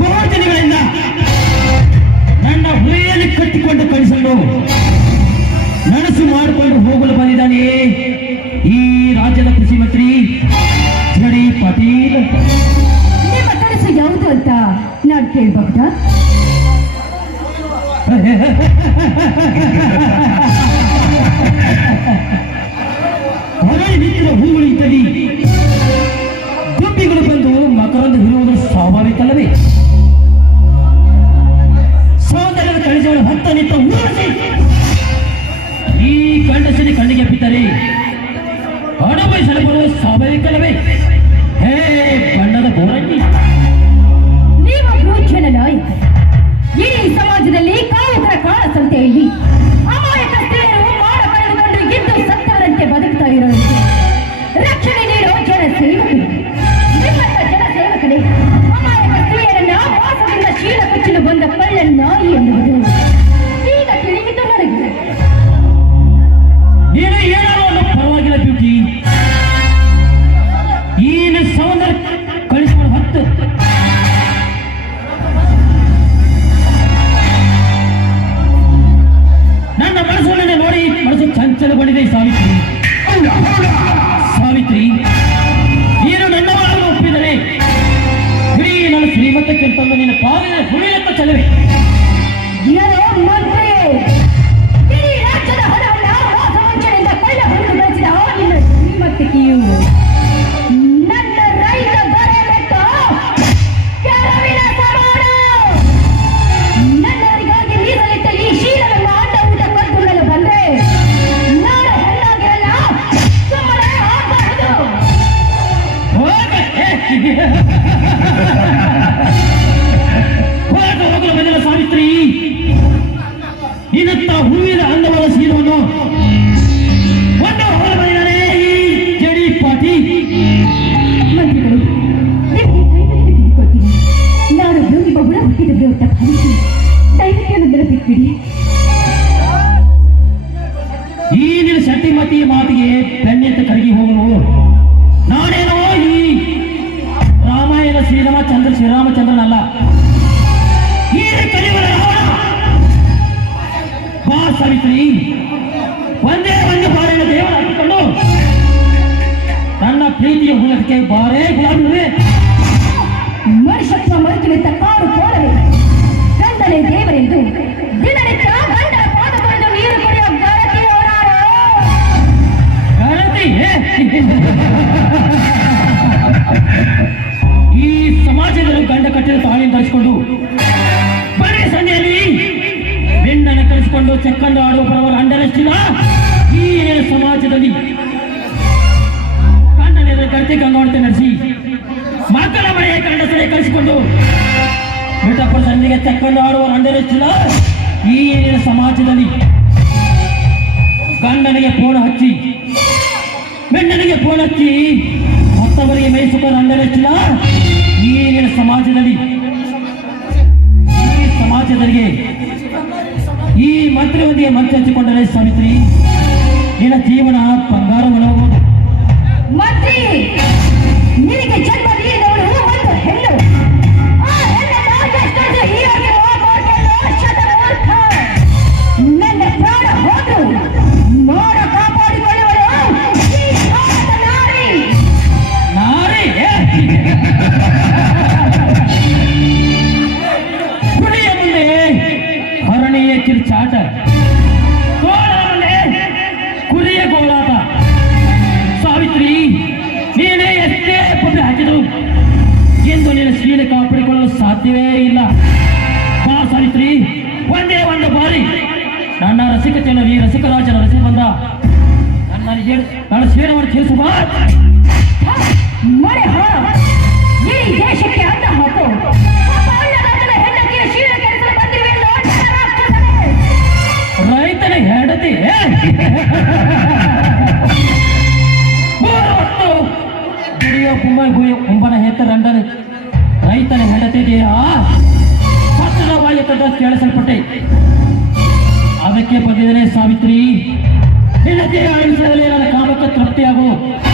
ಬಹು ದಿನಗಳಿಂದ ನನ್ನ ಹುರಿಯಲ್ಲಿ ಕಟ್ಟಿಕೊಂಡು ಕಳಿಸಲು ನನಸು ಮಾಡಿಕೊಂಡು ಹೋಗಲು ಬಂದಿದ್ದಾನೆ ಈ ರಾಜ್ಯದ ಕೃಷಿ ಮಂತ್ರಿ ಜಡಿ ಪಾಟೀಲ್. ನಿಮ್ಮ ಕನಸು ಯಾವುದು ಅಂತ ನಾನು ಕೇಳಬಹುದಾ? ಹೊರಳಿ ನಿಂತಿರುವ ಹೂಗಳು ಇದ್ದಲ್ಲಿ ಗುಬ್ಬಿಗಳು ಬಂದು ಮಕರಂದ ಹಿರುವುದು ಸ್ವಾಭಾವಿಕಲ್ಲವೇ? ಸೌಂದರ್ಯದ ಕಳಿಸಲು ಹತ್ತ ನಿಂತ ಊರಸಿ ಈ ಗಂಡಸರಿ ಕಣ್ಣಿಗೆ ಬಿದ್ದರೆ ಅನುಭವಿಸಲು ಬರುವುದು ಸ್ವಾಭಾವಿಕಲ್ಲವೇ? ಹೇ ಬಣ್ಣದ ಬೋರಂಗಿ, ನೀವು ಭೂಜನ ನಾಯಕ. ಈ ಸಮಾಜದಲ್ಲಿ ಕಾಯಕರ ಕಾಳಸಂತೆಯಲ್ಲಿ ಅಮಾಯಕ ಸ್ತ್ರೀಯರು ಮಾಡ ಕಳೆದುಕೊಂಡು ಇದ್ದು ಸತ್ತವರಂತೆ ಬದುಕ್ತಾ ಇರೋರಿಗೆ ರಕ್ಷಣೆ ನೀಡೋ ಜನಸೇವಕರು. ನಿಮ್ಮಂತ ಜನಸೇವಕರೇ ಅಮಾಯಕ ಸ್ತ್ರೀಯರನ್ನ ಮೋಸದಿಂದ ಶೀಲ ಕಚ್ಚಲು ಬಂದ ಕಳ್ಳ ನಾಯಿ ಎನ್ನುವುದು ಈಗ ತಿಳಿಯಿತು ನನಗೆ. ನೀನು ಏನಾದರೂ ಪರವಾಗಿಲ್ಲ ಬ್ಯೂಟಿ. ಈ ಸೌಂದರ್ಯ ಕಳಿಸುವ ಹತ್ತು ನನ್ನ ಮನಸ್ಸನ್ನು ನೋಡಿ ಮನಸ್ಸು ಚಂಚಲಗೊಂಡಿದೆ ಸಾವಿತ್ರಿ. ಸಾವಿತ್ರಿ, ನೀನು ನನ್ನವರನ್ನು ಒಪ್ಪಿದರೆ ಇಡೀ ನನ್ನ ಶ್ರೀಮಂತಕ್ಕೆ ತಂದು ನಿನ್ನ ಪಾದ ಹುಳಿಯತ್ತ ಚಲವೆ. ಏನೋ ಮಂತ್ರಿ, ಇಡೀ ರಾಜ್ಯದ ಹಣವನ್ನ ಮೋಸ ವಂಚನೆಯಿಂದ ಕಳ್ಳ ಹೊರತು ಬೆಳೆಸಿದ ನಿನ್ನ ಶ್ರೀಮಂತಿಕೆಯು ನನ್ನ ರೈತ ದೊರೆ ಬೆಟ್ಟು ಕೆರವಿನ ಸಮಾನ. ನನ್ನವರಿಗಾಗಿ ಮೀಸಲಿಟ್ಟ ಈ ಶೀಲವನ್ನು ಆಟ ಊಟ ಕದ್ದುಕೊಳ್ಳಲು ಬಂದ್ರೆ ನಾನು ಹೆಣ್ಣಾಗಿರಲ್ಲ, ಸುಮ್ಮನೆ ಆಗಬಾರದು. ಹೋಗಲು ಬಂದಿಲ್ಲ ಸಾವಿತ್ರಿ. ನಿನ್ನತ್ತ ಹೂವಿನ ಅಂದವಾದ ಸೀರೆಯನ್ನು ಒಂದು ಹೊರ ಬಂದಿದ್ದಾರೆ ಈ ಜಡಿ ಪಾಟಿ. ಮಂತ್ರಿಗಳು, ನಿಮಗೆ ದಯವಿಟ್ಟು ಬಿಟ್ಕೊಡ್ತೀನಿ. ನಾನು ನಿಮ್ಮ ಗುಣ ಹುಟ್ಟಿದ ಅಂತ ಭಾವಿಸಿ ದಯವಿಟ್ಟು ನನ್ನನ್ನು ಬಿಟ್ಬಿಡಿ. ಈ ನಿನ್ನ ಶಕ್ತಿಮತಿ ಮಾತಿಗೆ ಬೆನ್ನೆತ್ತ ಕರಗಿ ಹೋಗಲು ನಾನೇನೋ ಈ ರಾಮಾಯಣ ಶ್ರೀರಾಮಚಂದ್ರನಲ್ಲ, ಈ ಕಲಿಯುವ ರಾವಣ. ಬಾ ಸಾವಿತ್ರಿ, ಒಂದೇ ಒಂದು ಬಾರಿನ ದೇವರ ಹಾಕಿಕೊಂಡು ನನ್ನ ಪ್ರೀತಿಯ ಹುಳಕ್ಕೆ ಬಾರೇ ಗುಲಾಬಿ. ಮನುಷ್ಯತ್ವ ಮರೆತು ನಿಂತ ಕಾಡು ಕೋರವೇ ಗಂಡನೇ ದೇವರೆಂದು ದಿನನಿತ್ಯ ಗಂಡನ ಪಾದ ತೊಳೆದು ನೀರು ಕುಡಿಯೋ ಗರತಿಯವರಾರು. ಈ ಸಮಾಜದಲ್ಲಿ ಗಂಡ ಕಟ್ಟಿದ ತಾಳಿಯನ್ನು ಧರಿಸಿಕೊಂಡು ಬರೀ ಸಂಜೆಯಲ್ಲಿ ಬೆಣ್ಣನ್ನು ಕಳಿಸಿಕೊಂಡು ಚೆಕ್ಕಂಡು ಆಡುವ ಪರವರ ಅಂಡರಷ್ಟಿಲ್ಲ. ಈ ಸಮಾಜದಲ್ಲಿ ಗಂಡನ ಗರ್ತಿ ಗಂಗಾವಣತೆ ನಡೆಸಿ ಮಕ್ಕಳ ಮನೆಯ ಗಂಡಸರೆ ಕಳಿಸಿಕೊಂಡು ಬಿಟ್ಟಪ್ಪರ ಸಂಜೆಗೆ ಚೆಕ್ಕಂಡು ಆಡುವ ಅಂಡರಷ್ಟಿಲ್ಲ. ಈ ಸಮಾಜದಲ್ಲಿ ಗಂಡನಿಗೆ ಫೋನ್ ಹಚ್ಚಿ ಬೆಣ್ಣನಿಗೆ ಫೋನ್ ಹಚ್ಚಿ ಮತ್ತವರಿಗೆ ಮೇಯಿಸಿಕೊಂಡು ಅಂಡರಷ್ಟಿಲ್ಲ. ಈ ಸಮಾಜದಲ್ಲಿ ಈ ಮಂತ್ರಿಯೊಂದಿಗೆ ಮಂತ್ರ ಹಚ್ಚಿಕೊಂಡರೆ ಸಾವಿತ್ರಿ ನಿನ್ನ ಜೀವನ ಬಂಗಾರವಾಗುವುದು. ಮಂತ್ರಿ, ನಿನಗೆ ಜನ್ಮ ನೀಡಿದವಳು ಒಂದು ಹೆಣ್ಣು. ಆ ಹೆಣ್ಣನ್ನು ಎಷ್ಟೊಂದು ಹೀರೋಗೆ ಶತಮೂರ್ಖ. ನನ್ನ ಪ್ರಾಣ ಹೋದ್ರು ಮೋಡ ಕಾಪಾಡಿಕೊಳ್ಳುವಳು ಈ ಭಾರತ ನಾರಿ. ನಾರಿ ಕುಡಿಯ ಮುಂದೆ ಹರಣಿಯ ಕಿರ್ಚಾಟ, ಕುರಿಯ ಗೋಳಾಟ. ಸಾವಿತ್ರಿ, ನೀನೇ ಎಷ್ಟೇ ಪುಟ್ಟ ಹಾಕಿದ್ರು ಎಂದು ನಿನ್ನ ಶೀಲ ಕಾಪಾಡಿಕೊಳ್ಳಲು ಸಾಧ್ಯವೇ ಇಲ್ಲ. ಬಾ ಸಾವಿತ್ರಿ, ಒಂದೇ ಒಂದು ಬಾರಿ ನನ್ನ ರಸಿಕತೆಯನ್ನು ನೀ ರಸಿಕರಾಜನ ರಸಿ ಬಂದ ನನ್ನ ಶೀಲವನ್ನು ತಿಳಿಸುವ. ಮಳೆ ಹೊರ ಈ ದೇಶಕ್ಕೆ ಅನ್ನ ಹಾಕು. ಹೆಂಡತಿಯ ಶೀಲ ಕೆಲಸ ಬಂದಿವೆ. ರೈತನ ಹೆಂಡತಿ ದುಡಿಯೋ ಕುಂಬನ ಹೆತ್ತರಂಡನೆ ರೈತನ ಹೆಂಡತಿಗೆ ಪಟ್ಟಣವಾಗಿ ಕೇಳಿಸಲ್ಪಟ್ಟೆ. ಅದಕ್ಕೆ ಬಂದಿದ್ದೇನೆ ಸಾವಿತ್ರಿ. ಹೆಂಡತಿಯ ಆಯುಷ್ಯದಲ್ಲಿ ನನ್ನ ಕಾಮಕ್ಕೆ ತೃಪ್ತಿಯಾಗುವ ನಾವು